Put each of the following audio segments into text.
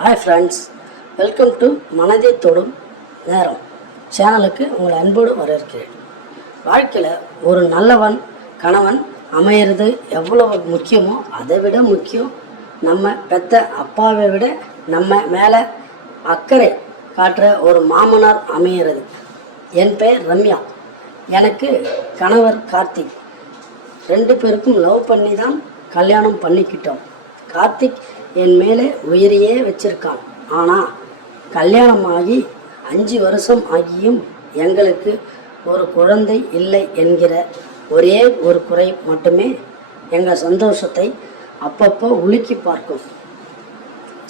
Hi friends, welcome to மனதை தொடும் நேரம் சேனலுக்கு உங்களை அன்போடு வரவேற்கிறேன். வாழ்க்கையில் ஒரு நல்லவன் கணவன் அமையிறது எவ்வளவு முக்கியமோ அதை விட முக்கியம் நம்ம பெத்த அப்பாவை விட நம்ம மேலே அக்கறை காட்டுற ஒரு மாமனார் அமையிறது. என் பெயர் ரம்யா. எனக்கு கணவர் கார்த்திக். 2 பேருக்கும் லவ் பண்ணி தான் கல்யாணம் பண்ணிக்கிட்டோம். கார்த்திக் என் மேலே உயிரையே வச்சிருக்கான். ஆனால் கல்யாணம் ஆகி 5 வருஷம் ஆகியும் எங்களுக்கு ஒரு குழந்தை இல்லை என்கிற ஒரே ஒரு குறை மட்டுமே எங்கள் சந்தோஷத்தை அப்பப்போ உலுக்கி பார்க்கும்.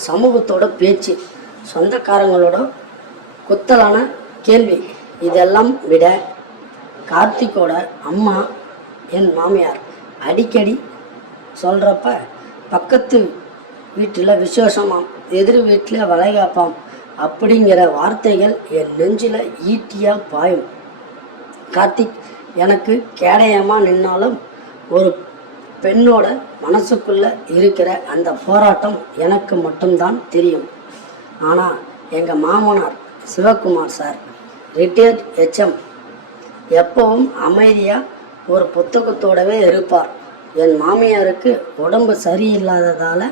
சமூகத்தோட பேச்சு, சொந்தக்காரங்களோட குத்தலான கேள்வி, இதெல்லாம் விட கார்த்திக்கோட அம்மா, என் மாமியார் அடிக்கடி சொல்கிறப்ப பக்கத்து வீட்டில் விசேஷமாம், எதிர் வீட்டில் வளைகாப்பாம் அப்படிங்கிற வார்த்தைகள் என் நெஞ்சில் ஈட்டியாக பாயும். கார்த்திக் எனக்கு கேடயமாக நின்னாலும் ஒரு பெண்ணோட மனசுக்குள்ளே இருக்கிற அந்த போராட்டம் எனக்கு மட்டும்தான் தெரியும். ஆனால் எங்கள் மாமனார் சிவகுமார் சார், ரிட்டையர்ட் HM, எப்பவும் அமைதியாக ஒரு புத்தகத்தோடவே இருப்பார். என் மாமியாருக்கு உடம்பு சரியில்லாததால்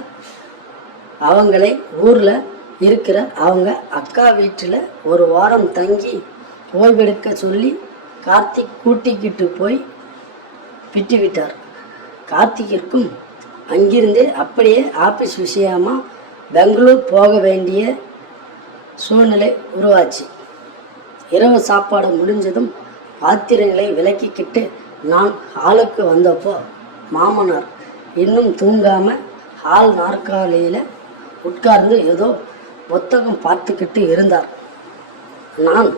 அவங்களே ஊரில் இருக்கிற அவங்க அக்கா வீட்டில் ஒரு வாரம் தங்கி ஓய்வெடுக்க சொல்லி கார்த்திக் கூட்டிக்கிட்டு போய் விட்டு விட்டார். கார்த்திக்கிற்கும் அங்கிருந்தே அப்படியே ஆஃபீஸ் விஷயமாக பெங்களூர் போக வேண்டிய சூழ்நிலை உருவாச்சு. இரவு சாப்பாடு முடிஞ்சதும் பாத்திரங்களை விலக்கிக்கிட்டு நான் ஹாலுக்கு வந்தப்போ மாமனார் இன்னும் தூங்காமல் ஹால் நாற்காலியில் உட்கார்ந்து ஏதோ புத்தகம் பார்த்துக்கிட்டு இருந்தார். நான்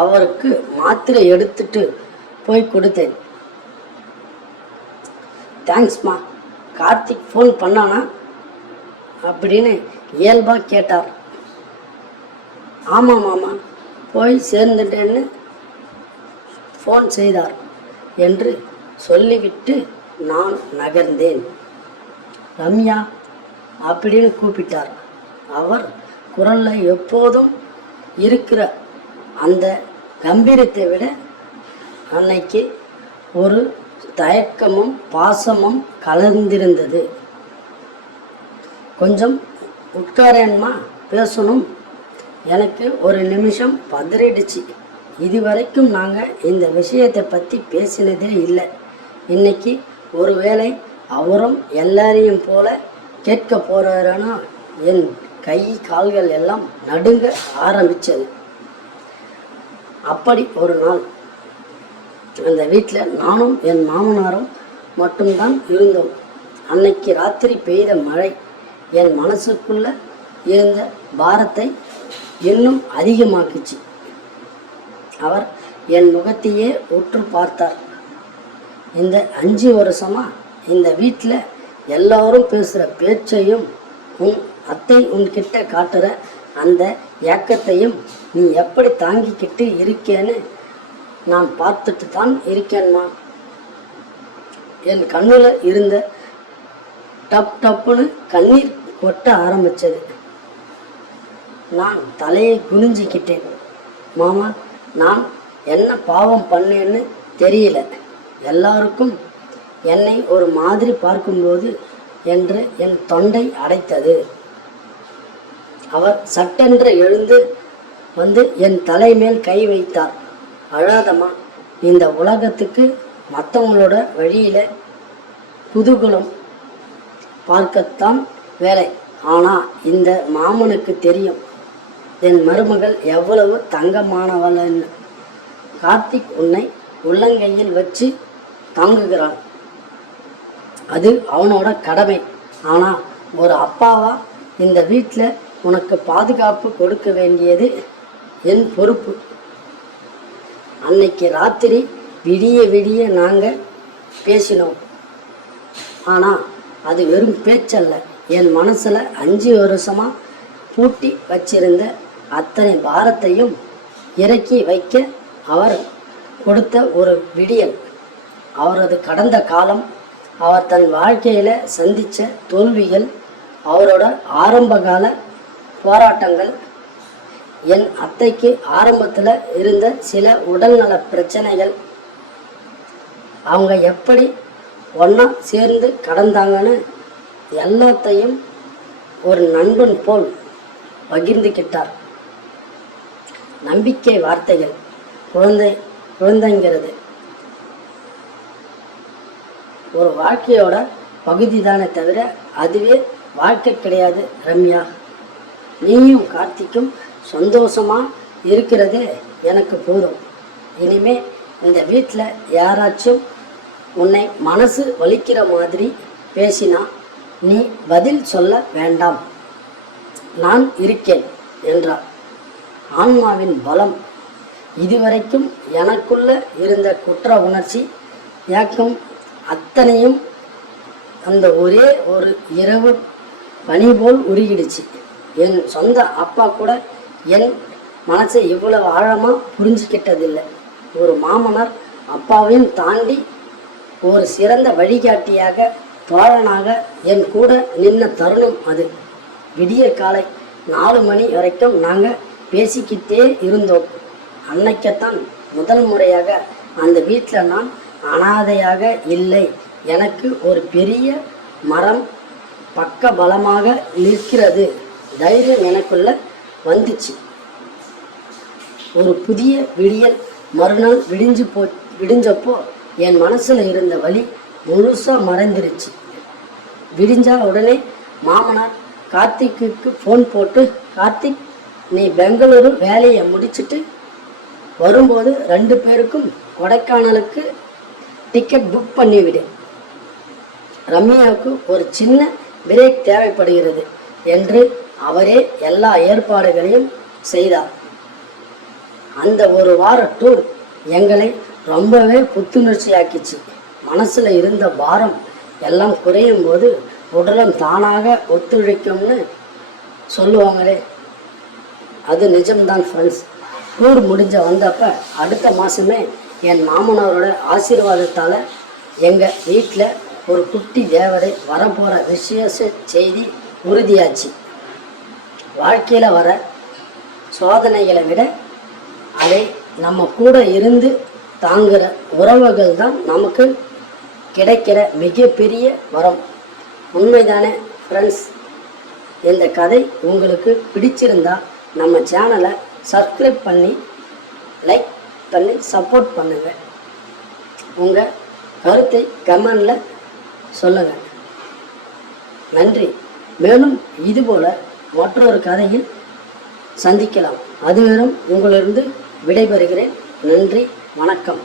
அவருக்கு மாத்திரை எடுத்துட்டு போய் கொடுத்தேன். தேங்க்ஸ்மா, கார்த்திக் ஃபோன் பண்ணானா அப்படின்னு இயல்பாக கேட்டார். ஆமாம் மாமா, போய் சேர்ந்துட்டேன்னு ஃபோன் செய்தார் என்று சொல்லிவிட்டு நான் நகர்ந்தேன். ரம்யா அப்படின்னு கூப்பிட்டார். அவர் குரலில் எப்போதும் இருக்கிற அந்த கம்பீரத்தை விட அன்னைக்கு ஒரு தயக்கமும் பாசமும் கலந்திருந்தது. கொஞ்சம் உட்காரேன்மா, பேசணும். எனக்கு ஒரு நிமிஷம் பதறிடுச்சு. இதுவரைக்கும் நாங்கள் இந்த விஷயத்தை பற்றி பேசினதே இல்லை. இன்னைக்கு ஒருவேளை அவரும் எல்லாரையும் போல கேட்க போகிறாரனா என் கை கால்கள் எல்லாம் நடுங்க ஆரம்பித்தது. அப்படி ஒரு நாள் அந்த வீட்டில் நானும் என் மாமனாரும் மட்டும்தான் இருந்தோம். அன்னைக்கு ராத்திரி பெய்த மழை என் மனசுக்குள்ள இருந்த பாரத்தை இன்னும் அதிகமாக்குச்சு. அவர் என் முகத்தையே உற்று பார்த்தார். இந்த 5 வருஷமாக இந்த வீட்டில் எல்லாரும் பேசுகிற பேச்சையும் உன் அத்தை உன்கிட்ட காட்டுற அந்த ஏக்கத்தையும் நீ எப்படி தாங்கிக்கிட்டு இருக்கேன்னு நான் பார்த்துட்டு தான் இருக்கேன்மா. என் கண்ணில் இருந்த டப் டப்புன்னு கண்ணீர் கொட்ட ஆரம்பித்தது. நான் தலையை குனிஞ்சிக்கிட்டேன். மாமா, நான் என்ன பாவம் பண்ணேன்னு தெரியல. எல்லாருக்கும் என்னை ஒரு மாதிரி பார்க்கும்போது என்று என் தொண்டை அடைத்தது. அவர் சட்டென்று எழுந்து வந்து என் தலைமேல் கை வைத்தார். அழாதம்மா, இந்த உலகத்துக்கு மற்றவங்களோட வழியில் குதூகலம் பார்க்கத்தான் வேலை. ஆனால் இந்த மாமனுக்கு தெரியும் என் மருமகள் எவ்வளவு தங்கமானவள்னு. கார்த்திக் உன்னை உள்ளங்கையில் வச்சு தாங்குகிறான், அது அவனோட கடமை. ஆனால் ஒரு அப்பாவா இந்த வீட்டில் உனக்கு பாதுகாப்பு கொடுக்க வேண்டியது என் பொறுப்பு. அன்னைக்கு ராத்திரி விடிய விடிய நாங்கள் பேசினோம். ஆனால் அது வெறும் பேச்சல்ல. என் மனசில் 5 வருஷமாக பூட்டி வச்சிருந்த அத்தனை பாரத்தையும் இறக்கி வைக்க அவர் கொடுத்த ஒரு விடியல். அவரது கடந்த காலம், அவர் தன் வாழ்க்கையில் சந்தித்த தோல்விகள், அவரோட ஆரம்பகால போராட்டங்கள். என் அத்தைக்கு ஆரம்பத்தில் இருந்த சில உடல்நல பிரச்சனைகள். அவங்க எப்படி ஒன்றா சேர்ந்து கடந்தாங்கன்னு எல்லாத்தையும் ஒரு நண்பன் போல் பகிர்ந்துக்கிட்டார். நம்பிக்கை வார்த்தைகள். குழந்தைங்கிறது ஒரு வாழ்க்கையோட பகுதி தானே தவிர அதுவே வாழ்க்கை கிடையாது. ரம்யா, நீயும் கார்த்திக்கும் சந்தோஷமா இருக்கிறதே எனக்கு போதும். இனிமே இந்த வீட்டில் யாராச்சும் உன்னை மனசு வலிக்கிற மாதிரி பேசினா நீ பதில் சொல்ல வேண்டாம், நான் இருக்கேன் என்றார். ஆன்மாவின் பலம். இதுவரைக்கும் எனக்குள்ள இருந்த குற்ற உணர்ச்சி, ஏக்கம் அத்தனையும் அந்த ஒரே ஒரு இரவு பனி போல் உருகிடுச்சு. என் சொந்த அப்பா கூட என் மனசை இவ்வளவு ஆழமாக புரிஞ்சுக்கிட்டதில்லை. ஒரு மாமனார் அப்பாவையும் தாண்டி ஒரு சிறந்த வழிகாட்டியாக, தோழனாக என் கூட நின்ன தருணம் அது. விடிய காலை 4 மணி வரைக்கும் நாங்கள் பேசிக்கிட்டே இருந்தோம். அன்னைக்கத்தான் முதல் முறையாக அந்த வீட்டில் நான் அனாதையாக இல்லை, எனக்கு ஒரு பெரிய மரம் பக்க பலமாக நிற்கிறது தைரியம் எனக்குள்ள வந்துச்சு. ஒரு புதிய விடியல். மறுநாள் விடிஞ்சப்போ என் மனசில் இருந்த வலி முழுசாக மறைந்துருச்சு. விடிஞ்சா உடனே மாமனார் கார்த்திக்கு ஃபோன் போட்டு, கார்த்திக், நீ பெங்களூரு வேலையை முடிச்சுட்டு வரும்போது 2 பேருக்கும் கொடைக்கானலுக்கு டிக்கெட் புக் பண்ணிவிடு. ரம்யாவுக்கு ஒரு சின்ன பிரேக் தேவைப்படுகிறது என்று அவரே எல்லா ஏற்பாடுகளையும் செய்தார். அந்த ஒரு வார டூர் எங்களை ரொம்பவே புத்துணர்ச்சியாக்கிச்சு. மனசில் இருந்த பாரம் எல்லாம் குறையும் போது உடலும் தானாக ஒத்துழைக்கும்னு சொல்லுவாங்களே, அது நிஜம்தான் ஃப்ரெண்ட்ஸ். டூர் வந்தப்ப அடுத்த மாதமே என் மாமனாரோட ஆசீர்வாதத்தால் எங்கள் வீட்டில் ஒரு குட்டி தேவதை வரப்போகிற விசேஷ செய்தி உறுதியாச்சு. வாழ்க்கையில் வர சோதனைகளை விட அதை நம்ம கூட இருந்து தாங்குகிற உறவுகள் தான் நமக்கு கிடைக்கிற மிகப்பெரிய வரம். உண்மைதானே ஃப்ரெண்ட்ஸ்? இந்த கதை உங்களுக்கு பிடிச்சிருந்தா நம்ம சேனலை சப்ஸ்கிரைப் பண்ணி லைக் பண்ணி சப்போர்ட் பண்ணுங்கள். உங்கள் கருத்தை கமெண்டில் சொல்லுங்கள். நன்றி. மேலும் இதுபோல் மற்றொரு கதையில் சந்திக்கலாம். அதுவரை உங்களிருந்து விடைபெறுகிறேன். நன்றி, வணக்கம்.